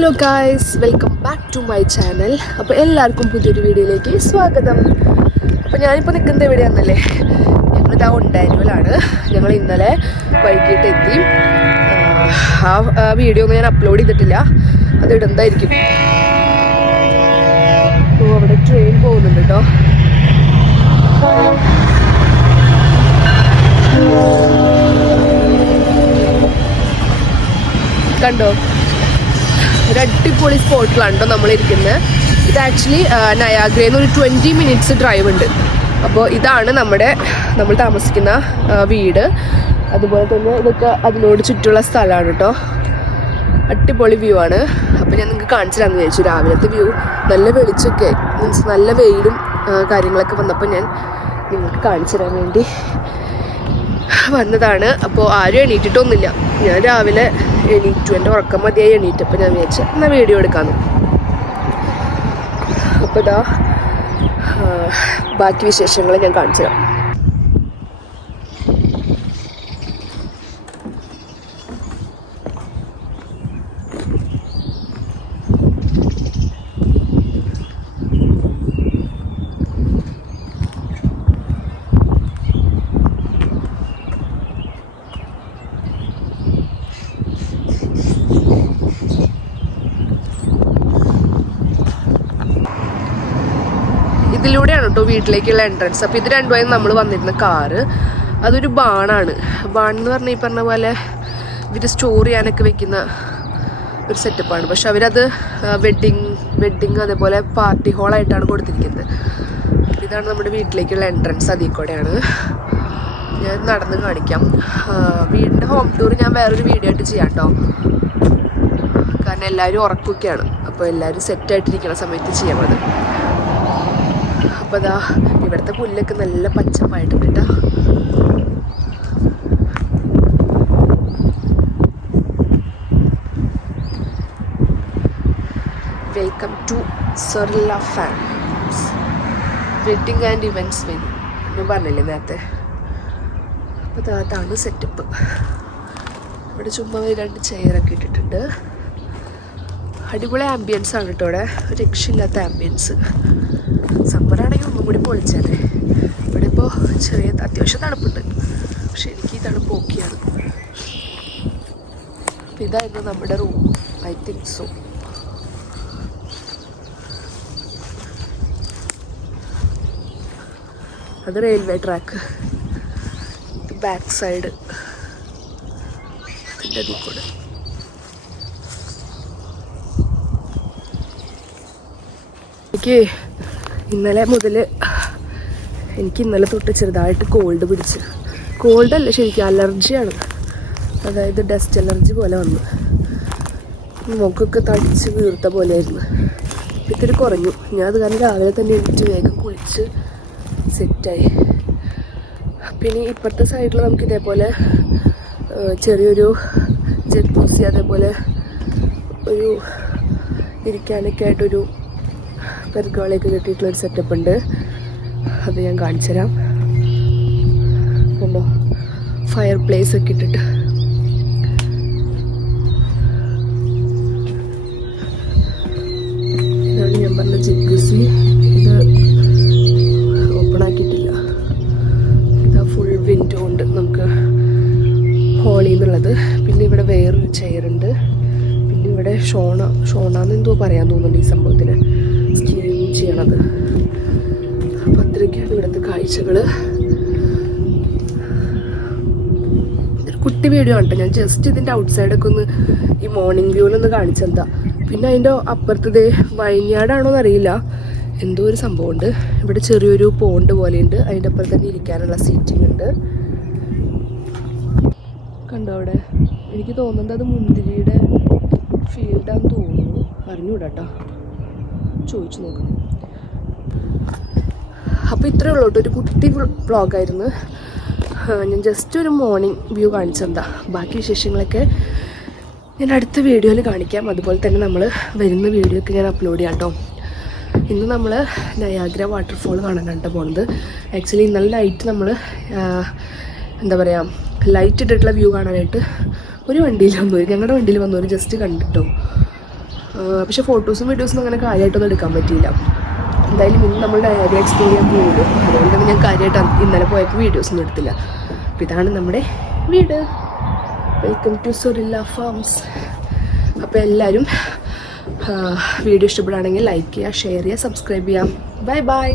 Hello guys, welcome back to my channel. അപ്പോൾ എല്ലാവർക്കും പുതിയൊരു വീഡിയോയിലേക്ക് സ്വാഗതം. അപ്പോൾ ഞാനിപ്പോൾ നിൽക്കുന്നത് എവിടെയാണെന്നല്ലേ, ഞങ്ങളിതാ ഉണ്ടായിരുന്നലാണ്. ഞങ്ങൾ ഇന്നലെ വൈകിട്ട് എത്തി. ആ വീഡിയോ ഒന്നും ഞാൻ അപ്ലോഡ് ചെയ്തിട്ടില്ല, അത് ഇടുന്നതായിരിക്കും. അപ്പോൾ അവിടെ ട്രെയിൻ പോകുന്നുണ്ട് കേട്ടോ. കണ്ടോ, ഒരു അടിപൊളി സ്പോട്ടിലാണ് കേട്ടോ നമ്മളിരിക്കുന്നത്. ഇത് ആക്ച്വലി നയാഗ്രയിൽ നിന്ന് ഒരു 20 മിനിറ്റ്സ് ഡ്രൈവ് ഉണ്ട്. അപ്പോൾ ഇതാണ് നമ്മൾ താമസിക്കുന്ന വീട്. അതുപോലെ തന്നെ ഇതൊക്കെ അതിനോട് ചുറ്റുള്ള സ്ഥലമാണ് കേട്ടോ. അടിപൊളി വ്യൂ ആണ്. അപ്പോൾ ഞാൻ നിങ്ങൾക്ക് കാണിച്ചു തരാമെന്ന് വിചാരിച്ചു. രാവിലത്തെ വ്യൂ നല്ല വെളിച്ചമൊക്കെ, മീൻസ് നല്ല വെയിലും കാര്യങ്ങളൊക്കെ വന്നപ്പോൾ ഞാൻ നിങ്ങൾക്ക് കാണിച്ചു തരാൻ വേണ്ടി വന്നതാണ്. അപ്പോൾ ആരും എണീറ്റിട്ടൊന്നുമില്ല. ഞാൻ രാവിലെ എണീറ്റു, എൻ്റെ ഉറക്കം മതിയായി എണീറ്റപ്പോൾ ഞാൻ വിചാരിച്ചു എന്നാൽ വീഡിയോ എടുക്കാമെന്ന്. അപ്പോൾ ഇതാ ബാക്കി വിശേഷങ്ങൾ ഞാൻ കാണിച്ചു തരാം. ഇതിലൂടെയാണ് കേട്ടോ വീട്ടിലേക്കുള്ള എൻട്രൻസ്. അപ്പോൾ ഇത് രണ്ടുമായും നമ്മൾ വന്നിരുന്ന കാറ് അതൊരു ബാണാണ്. ബാൺ എന്ന് പറഞ്ഞാൽ ഈ പറഞ്ഞ പോലെ ഇവർ സ്റ്റോർ ചെയ്യാനൊക്കെ വെക്കുന്ന ഒരു സെറ്റപ്പാണ്. പക്ഷെ അവരത് വെഡ്ഡിങ് അതേപോലെ പാർട്ടി ഹോളായിട്ടാണ് കൊടുത്തിരിക്കുന്നത്. ഇതാണ് നമ്മുടെ വീട്ടിലേക്കുള്ള എൻട്രൻസ്. അതിൽ കൂടെയാണ്. ഞാൻ നടന്ന് കാണിക്കാം. വീടിൻ്റെ ഹോം ടൂർ ഞാൻ വേറൊരു വീഡിയോ ആയിട്ട് ചെയ്യാം കേട്ടോ. കാരണം എല്ലാവരും ഉറക്കൊക്കെയാണ്. അപ്പോൾ എല്ലാവരും സെറ്റായിട്ടിരിക്കുന്ന സമയത്ത് ചെയ്യണത്. അപ്പോൾ അതാ ഇവിടുത്തെ പുല്ലൊക്കെ നല്ല പച്ചപ്പായിട്ടുണ്ട് കേട്ടോ. Welcome to Serla farms wedding and events venue. ഞാൻ പറഞ്ഞില്ലേ നേരത്തെ. അപ്പോൾ അതാണ് സെറ്റപ്പ്. ഇവിടെ ചുമ്മാ 2 ചെയറൊക്കെ ഇട്ടിട്ടുണ്ട്. അടിപൊളി ആംബിയൻസ് ആണ് കേട്ടോ. ഇവിടെ ഒരു രക്ഷയില്ലാത്ത ആംബിയൻസ്. സമ്മറാണെങ്കിൽ ഒന്നും കൂടി പൊളിച്ചാലേ. ഇവിടെ ഇപ്പോൾ ചെറിയ അത്യാവശ്യം തണുപ്പുണ്ട്, പക്ഷെ എനിക്ക് ഈ തണുപ്പ് ഓക്കെയാണ്. അപ്പം ഇതായിരുന്നു നമ്മുടെ റൂം. I think so. അത് റെയിൽവേ ട്രാക്ക്. ഇത് ബാക്ക് സൈഡ്. അതിൻ്റെ അതിൽ കൂടെ ഇന്നലെ തൊട്ട് ചെറുതായിട്ട് കോൾഡ് പിടിച്ച്. കോൾഡല്ല, ശരിക്കും അലർജിയാണ്. അതായത് ഡസ്റ്റ് അലർജി പോലെ വന്നു. മുഖമൊക്കെ തടിച്ച് വീർത്ത പോലെയായിരുന്നു. ഇത്തിരി കുറഞ്ഞു. ഞാൻ അത് കാരണം രാവിലെ തന്നെ എണീറ്റ് വേഗം കുളിച്ച് സെറ്റായി. പിന്നെ ഇപ്പുറത്തെ സൈഡിൽ നമുക്ക് ഇതേപോലെ ചെറിയൊരു ജക്കൂസി, അതേപോലെ ഒരു ഇരിക്കാനൊക്കെ ആയിട്ടൊരു പെർഗോളയൊക്കെ കിട്ടിയിട്ടുള്ളൊരു സെറ്റപ്പ് ഉണ്ട്. അത് ഞാൻ കാണിച്ചു തരാം. കണ്ടോ, ഫയർ പ്ലേസ് ഒക്കെ ഇട്ടിട്ട്. ഇതാണ് ഞാൻ പറഞ്ഞ ജക്കൂസി. ഇത് ഓപ്പൺ ആക്കിയിട്ടില്ല. ഇതാ ഫുൾ വിൻഡോ ഉണ്ട് നമുക്ക് ഹോളിൽ നിന്നുള്ളത്. പിന്നെ ഇവിടെ വേറൊരു ചെയറുണ്ട്. പിന്നെ ഇവിടെ ഷോണാന്ന് എന്തോ പറയാൻ തോന്നുന്നുണ്ട് ഈ സംഭവത്തിന്, സ്കീയിങ് ചെയ്യണത്. അപ്പം അത്രയ്ക്കാണ് ഇവിടുത്തെ കാഴ്ചകൾ. കുട്ടി വീഡിയോ ആണ്. ഞാൻ ജസ്റ്റ് ഇതിൻ്റെ ഔട്ട് സൈഡൊക്കെ ഒന്ന് ഈ മോർണിംഗ് വ്യൂവിലൊന്ന് കാണിച്ചെന്താ. പിന്നെ അതിൻ്റെ അപ്പുറത്തത് വൈൻയാർഡാണോ എന്നറിയില്ല, എന്തോ ഒരു സംഭവമുണ്ട്. ഇവിടെ ചെറിയൊരു പോണ്ട് പോലെയുണ്ട്. അതിൻ്റെ അപ്പുറത്ത് തന്നെ ഇരിക്കാനുള്ള സീറ്റിംഗ് ഉണ്ട്. കണ്ടോ അവിടെ? എനിക്ക് തോന്നുന്നത് അത് മുന്തിരിയുടെ ഫീൽഡാന്ന് തോന്നുന്നു. അറിഞ്ഞൂടാട്ടോ, ചോദിച്ചു നോക്കണം. അപ്പോൾ ഇത്രയേ ഉള്ളൂ കേട്ടോ. ഒരു കുട്ടി വ്ളോഗായിരുന്നു. ഞാൻ ജസ്റ്റ് ഒരു മോർണിംഗ് വ്യൂ കാണിച്ചെന്താ. ബാക്കി വിശേഷങ്ങളൊക്കെ ഞാൻ അടുത്ത വീഡിയോയിൽ കാണിക്കാം. അതുപോലെ തന്നെ നമ്മൾ വരുന്ന വീഡിയോ ഒക്കെ ഞാൻ അപ്ലോഡ് ചെയ്യാം കേട്ടോ. ഇന്ന് നമ്മൾ നയാഗ്ര വാട്ടർഫോൾ കാണാനാണ് പോകുന്നത്. ആക്ച്വലി ഇന്നലെ നൈറ്റ് നമ്മൾ എന്താ പറയുക, ലൈറ്റ് ഇട്ടിട്ടുള്ള വ്യൂ കാണാനായിട്ട് ഒരു വണ്ടിയിൽ വന്നവർ, ഞങ്ങളുടെ വണ്ടിയിൽ വന്നവർ ജസ്റ്റ് കണ്ടിട്ടോ. പക്ഷേ ഫോട്ടോസും വീഡിയോസും അങ്ങനെ കാര്യമായിട്ടൊന്നും എടുക്കാൻ പറ്റിയില്ല. എന്തായാലും ഇന്ന് നമ്മൾ ഡയറി എക്സ്പ്ലോർ ചെയ്യാൻ പോകും. അതുകൊണ്ട് തന്നെ ഞാൻ കാര്യമായിട്ട് ഇന്നലെ പോയപ്പോൾ വീഡിയോസൊന്നും എടുത്തില്ല. അപ്പോൾ ഇതാണ് നമ്മുടെ വീട്. Welcome to Zorilla farms. അപ്പോൾ എല്ലാവരും വീഡിയോ ഇഷ്ടപ്പെടുകയാണെങ്കിൽ ലൈക്ക് ചെയ്യുക, ഷെയർ ചെയ്യുക, സബ്സ്ക്രൈബ് ചെയ്യാം. Bye bye.